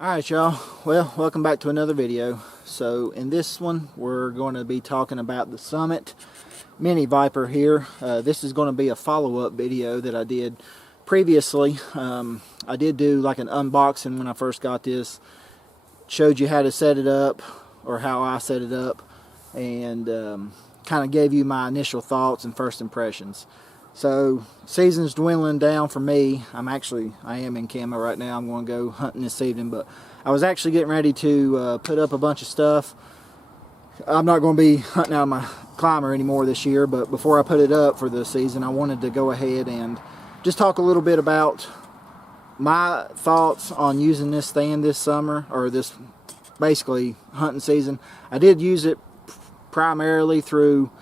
Alright y'all, well, welcome back to another video. So in this one we're going to be talking about the Summit Mini Viper here. This is going to be a follow-up video that I did previously. I did do like an unboxing when I first got this, showed you how to set it up, or how I set it up, and kind of gave you my initial thoughts and first impressions. So season's dwindling down for me. I am in camo right now. I'm going to go hunting this evening, but I was actually getting ready to put up a bunch of stuff. I'm not going to be hunting out of my climber anymore this year, but before I put it up for the season, I wanted to go ahead and just talk a little bit about my thoughts on using this stand this summer, or this basically hunting season. I did use it primarily through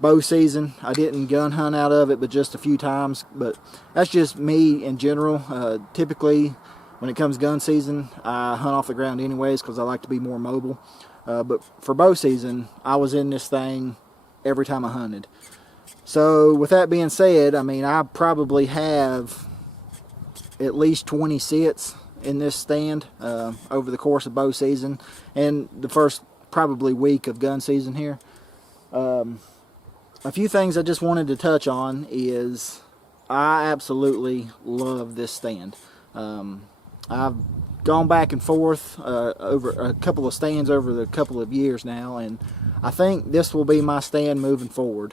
bow season. I didn't gun hunt out of it but just a few times, but that's just me in general. Typically when it comes gun season, I hunt off the ground anyways because I like to be more mobile, but for bow season I was in this thing every time I hunted. So with that being said, I mean, I probably have at least 20 sits in this stand over the course of bow season and the first probably week of gun season here. A few things I just wanted to touch on is I absolutely love this stand. I've gone back and forth over a couple of stands over the couple of years now, and I think this will be my stand moving forward.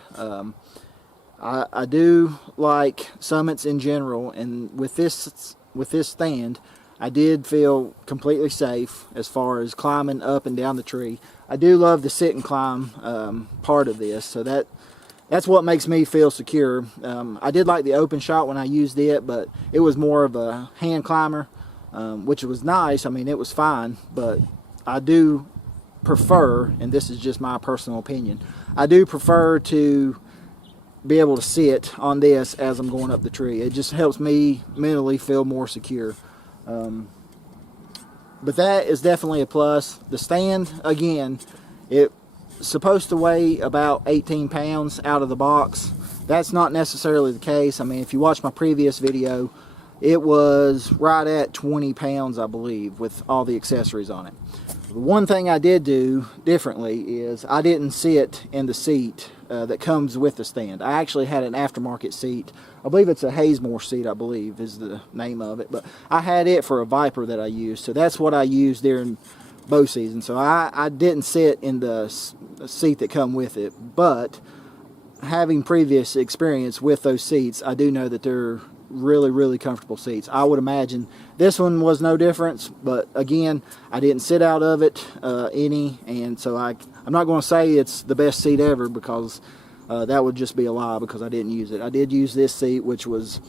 I do like Summits in general, and with this stand I did feel completely safe as far as climbing up and down the tree. I do love the sit and climb part of this, so that's what makes me feel secure. I did like the open shot when I used it, but it was more of a hand climber, which was nice. I mean, it was fine, but I do prefer, and this is just my personal opinion, I do prefer to be able to sit on this as I'm going up the tree. It just helps me mentally feel more secure. But that is definitely a plus. The stand, again, it's supposed to weigh about 18 pounds out of the box. That's not necessarily the case. I mean, if you watch my previous video, it was right at 20 pounds, I believe, with all the accessories on it. The one thing I did do differently is I didn't sit in the seat that comes with the stand. I actually had an aftermarket seat. I believe it's a Hazemore seat, I believe is the name of it, but I had it for a Viper that I used, so that's what I used during bow season. So I didn't sit in the seat that come with it, but having previous experience with those seats, I do know that they're really comfortable seats. I would imagine this one was no difference, but again, I didn't sit out of it any, and so I'm not going to say it's the best seat ever, because that would just be a lie, because I didn't use it. I did use this seat, which was,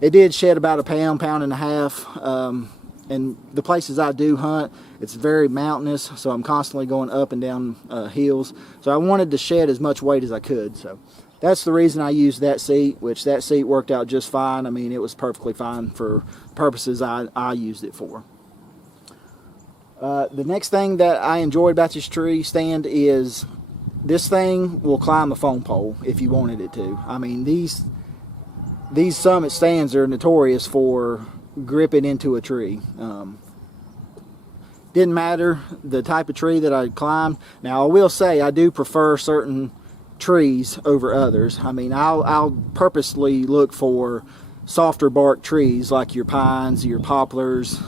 it did shed about a pound and a half, and the places I do hunt, it's very mountainous, so I'm constantly going up and down hills, so I wanted to shed as much weight as I could. So that's the reason I used that seat, which that seat worked out just fine. I mean, it was perfectly fine for purposes I used it for. The next thing that I enjoyed about this tree stand is this thing will climb a phone pole if you wanted it to. I mean, these Summit stands are notorious for gripping into a tree. Didn't matter the type of tree that I climbed. Now, I will say I do prefer certain trees over others. I mean, I'll purposely look for softer bark trees like your pines, your poplars,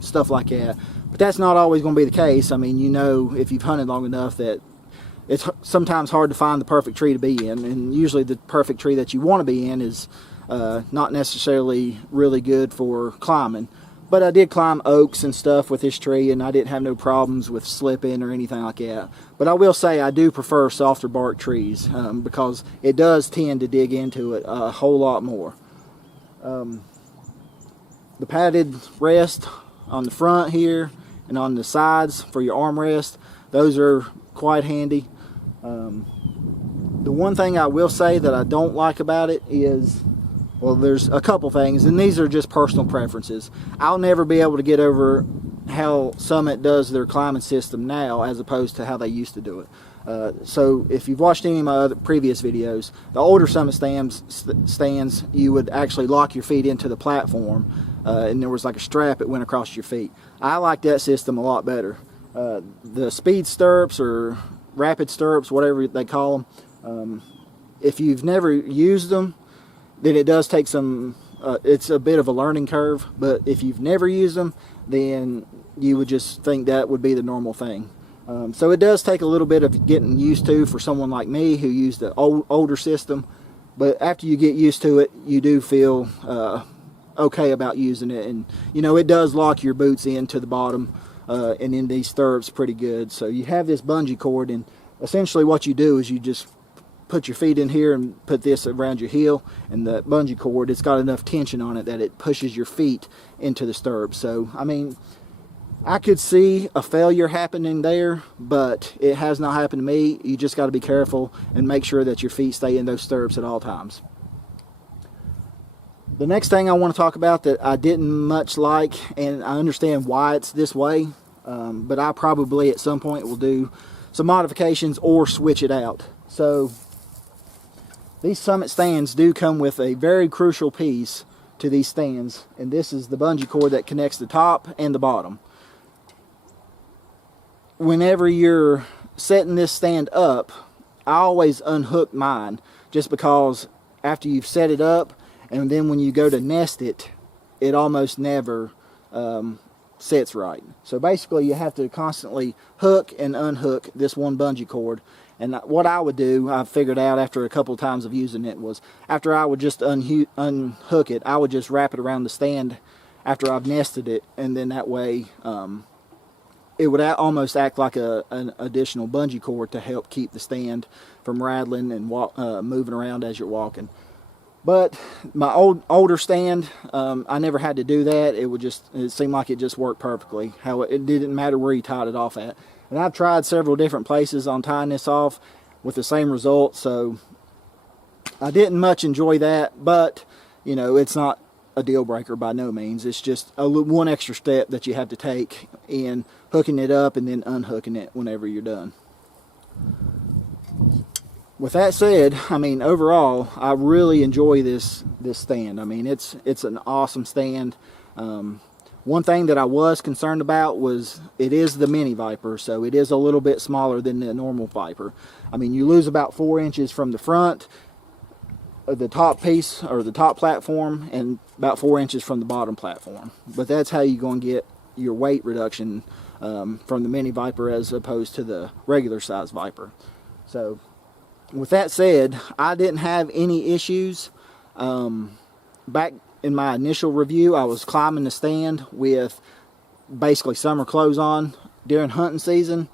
stuff like that. But that's not always going to be the case. I mean, you know, if you've hunted long enough, that it's sometimes hard to find the perfect tree to be in, and usually the perfect tree that you want to be in is not necessarily really good for climbing. But I did climb oaks and stuff with this tree, and I didn't have no problems with slipping or anything like that. But I will say I do prefer softer bark trees because it does tend to dig into it a whole lot more. The padded rest on the front here and on the sides for your armrest, those are quite handy. The one thing I will say that I don't like about it is, well, there's a couple things, and these are just personal preferences. I'll never be able to get over how Summit does their climbing system now as opposed to how they used to do it. So if you've watched any of my other previous videos, the older Summit stands, you would actually lock your feet into the platform and there was like a strap that went across your feet. I like that system a lot better. The speed stirrups or rapid stirrups, whatever they call them, if you've never used them, then it does take some, it's a bit of a learning curve, but if you've never used them, then you would just think that would be the normal thing. So it does take a little bit of getting used to for someone like me who used the older system, but after you get used to it, you do feel okay about using it. And you know, it does lock your boots into the bottom and in these stirrups pretty good. So you have this bungee cord, and essentially what you do is you just put your feet in here and put this around your heel, and the bungee cord, it's got enough tension on it that it pushes your feet into the stirrups. So I mean, I could see a failure happening there, but it has not happened to me. You just got to be careful and make sure that your feet stay in those stirrups at all times. The next thing I want to talk about that I didn't much like, and I understand why it's this way, but I probably at some point will do some modifications or switch it out. So these Summit stands do come with a very crucial piece to these stands, and this is the bungee cord that connects the top and the bottom. Whenever you're setting this stand up, I always unhook mine, just because after you've set it up and then when you go to nest it, it almost never sets right. So basically you have to constantly hook and unhook this one bungee cord. And what I would do, I figured out after a couple of times of using it, was after I would just unhook it, I would just wrap it around the stand after I've nested it, and then that way it would almost act like an additional bungee cord to help keep the stand from rattling and moving around as you're walking. But my older stand, I never had to do that. It seemed like it just worked perfectly. It didn't matter where you tied it off at. And I've tried several different places on tying this off with the same result, so I didn't much enjoy that, but you know, it's not a deal breaker by no means. It's just one extra step that you have to take in hooking it up and then unhooking it whenever you're done. With that said, I mean, overall, I really enjoy this stand. I mean, it's an awesome stand. One thing that I was concerned about was it is the mini Viper, so it is a little bit smaller than the normal Viper. I mean, you lose about 4 inches from the front of the top piece, or the top platform, and about 4 inches from the bottom platform. But that's how you're going to get your weight reduction from the mini Viper as opposed to the regular size Viper. So with that said, I didn't have any issues. Back in my initial review, I was climbing the stand with basically summer clothes on during hunting season.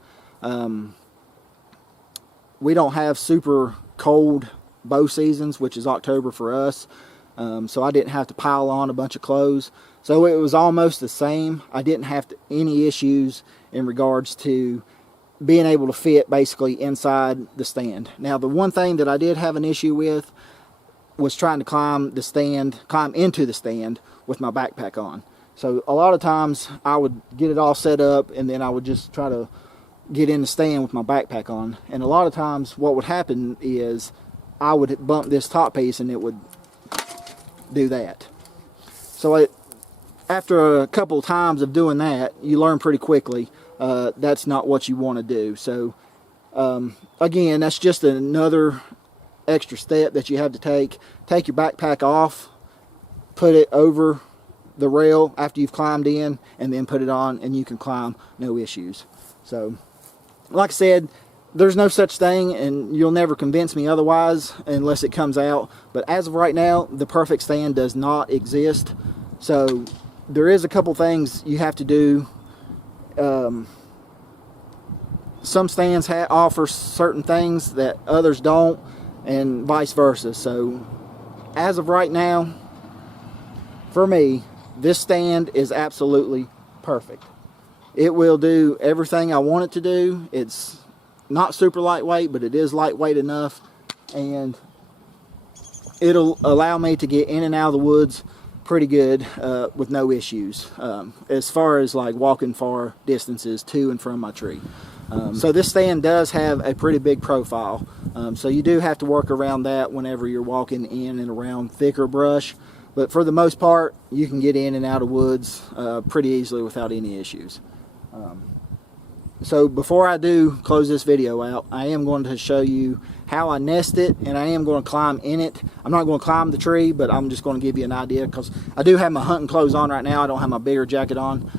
We don't have super cold bow seasons, which is October for us, so I didn't have to pile on a bunch of clothes. So it was almost the same. I didn't have any issues in regards to being able to fit basically inside the stand. Now, the one thing that I did have an issue with was trying to climb into the stand with my backpack on. So a lot of times I would get it all set up, and then I would just try to get in the stand with my backpack on. And a lot of times what would happen is I would bump this top piece and it would do that. So after a couple of times of doing that, you learn pretty quickly that's not what you want to do. So again, that's just another extra step that you have to take. Take your backpack off, put it over the rail after you've climbed in, and then put it on, and you can climb no issues. So like I said, there's no such thing, and you'll never convince me otherwise unless it comes out, but as of right now, the perfect stand does not exist. So there is a couple things you have to do. Some stands offer certain things that others don't, and vice versa. So as of right now, for me, this stand is absolutely perfect. It will do everything I want it to do. It's not super lightweight, but it is lightweight enough, and it'll allow me to get in and out of the woods pretty good with no issues as far as like walking far distances to and from my tree. So this stand does have a pretty big profile, so you do have to work around that whenever you're walking in and around thicker brush, But for the most part, you can get in and out of woods pretty easily without any issues. So before I do close this video out, I am going to show you how I nest it, and I am going to climb in it. I'm not going to climb the tree, but I'm just going to give you an idea, because I do have my hunting clothes on right now. I don't have my bigger jacket on,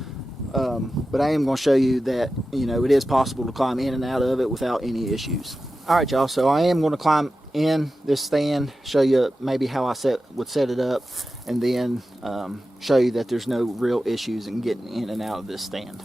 but I am going to show you that, you know, it is possible to climb in and out of it without any issues. All right, y'all, so I am going to climb in this stand, show you maybe how I would set it up, and then show you that there's no real issues in getting in and out of this stand.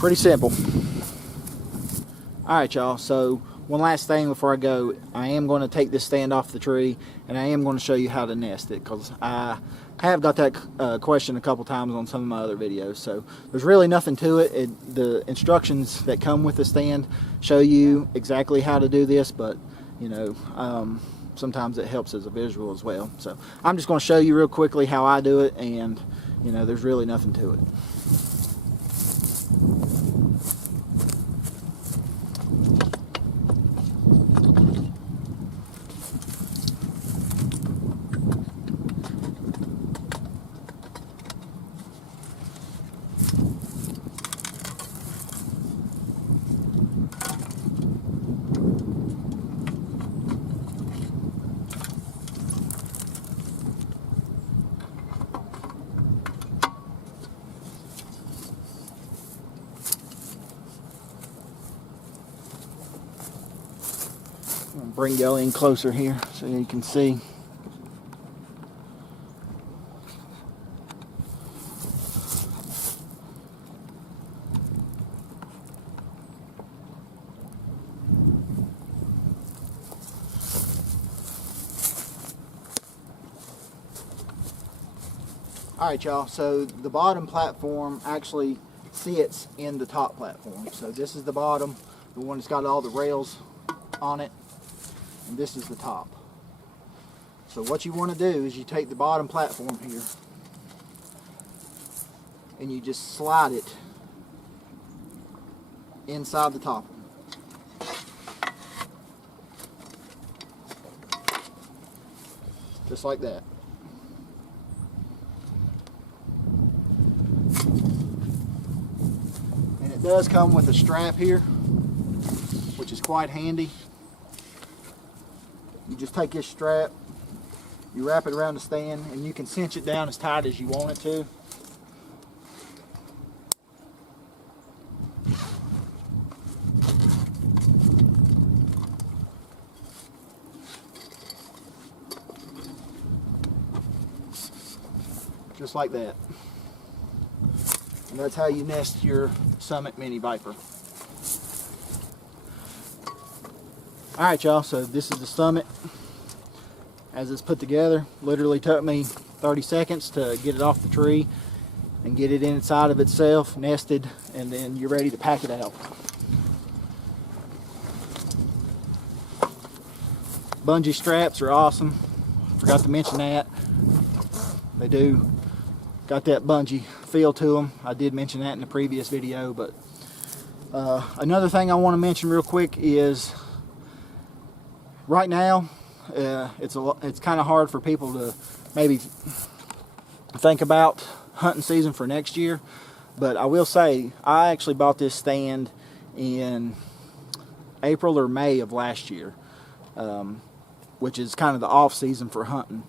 Pretty simple. Alright, y'all, so one last thing before I go. I am going to take this stand off the tree, and I am going to show you how to nest it, because I have got that question a couple times on some of my other videos. So there's really nothing to it. The instructions that come with the stand show you exactly how to do this, but you know, sometimes it helps as a visual as well. So I'm just going to show you real quickly how I do it, and you know, there's really nothing to it. I'll bring y'all in closer here so you can see. Alright, y'all, so the bottom platform actually sits in the top platform. So this is the bottom, the one that's got all the rails on it, and this is the top. So what you want to do is you take the bottom platform here and you just slide it inside the top one. Just like that. And it does come with a strap here, which is quite handy. You just take this strap, you wrap it around the stand, and you can cinch it down as tight as you want it to. Just like that. And that's how you nest your Summit Mini Viper. Alright, y'all, so this is the Summit as it's put together. Literally took me 30 seconds to get it off the tree and get it inside of itself, nested, and then you're ready to pack it out. Bungee straps are awesome. Forgot to mention that. They do got that bungee feel to them. I did mention that in the previous video, but another thing I want to mention real quick is right now, it's kind of hard for people to maybe think about hunting season for next year. But I will say, I actually bought this stand in April or May of last year, which is kind of the off season for hunting.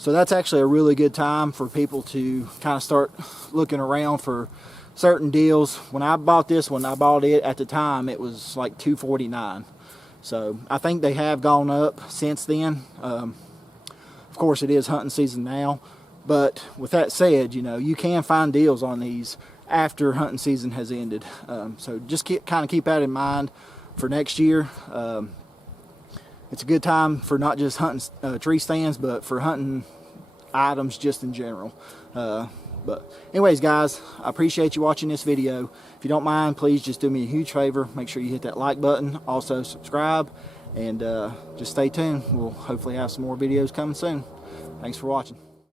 So that's actually a really good time for people to kind of start looking around for certain deals. When I bought this one, I bought it at the time, it was like $249. So I think they have gone up since then. Of course, it is hunting season now. But with that said, you know, you can find deals on these after hunting season has ended. So just kind of keep that in mind for next year. It's a good time for not just hunting tree stands, but for hunting items just in general. But anyways, guys, I appreciate you watching this video. If you don't mind, please just do me a huge favor. Make sure you hit that like button. Also subscribe. And just stay tuned. We'll hopefully have some more videos coming soon. Thanks for watching.